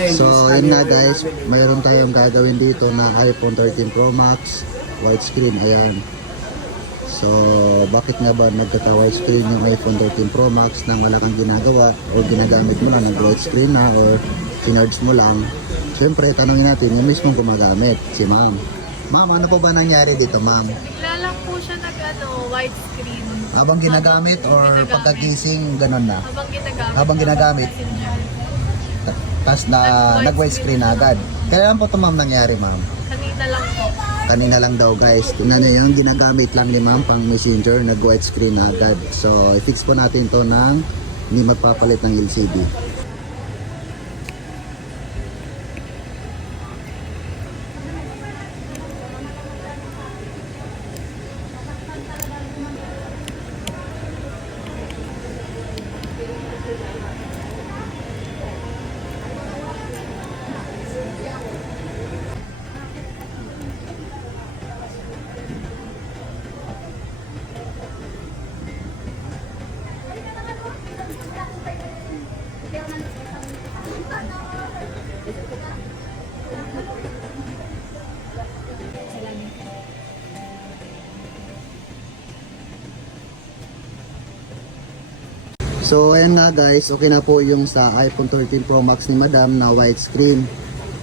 So, yun nga guys, mayroon tayong gagawin dito na iPhone 13 Pro Max widescreen. Ayan. So, bakit nga ba nagkaka-widescreen yung iPhone 13 Pro Max nang wala kang ginagawa o ginagamit mo lang, nag-widescreen na or sinarge mo lang? Siyempre, tanongin natin yung mismong gumagamit, si ma'am. Ma'am, ano po ba nangyari dito, ma'am? Bigla lang po siya widescreen. Habang ginagamit or Ginagamit. pagkagising, ganun na? Habang ginagamit. Habang ginagamit. Tapos na nag-widescreen na agad. Kailan po ito, ma'am, nangyari, ma'am? Kanina lang po. Kanina lang daw, guys. Tingnan nyo yung ginagamit lang ni ma'am pang messenger, nag-widescreen na agad. So, i-fix po natin to ng hindi magpapalit ng LCD. So ayan nga guys, okay na po yung sa iPhone 13 Pro Max ni Madam na widescreen.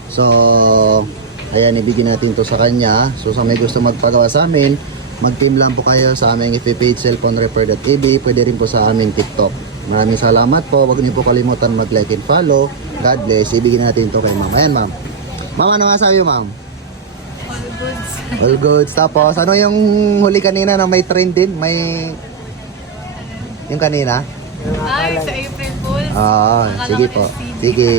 So ayan, ibigin natin to sa kanya. So sa may gusto magpagawa sa amin, mag-team lang po kayo sa aming FB page cellphonerepair.tv. Pwede rin po sa aming TikTok. Maraming salamat po. Huwag niyo po kalimutan mag-like and follow. God bless. Ibigin natin to kay ma'am. Ayan ma'am. Ma'am, ano nga sabi ma'am? All goods. All goods. Tapos ano yung huli kanina na may trend din? May yung kanina? Ay, sa April Fools. Ah, Akala sige ko po. LCD. Sige.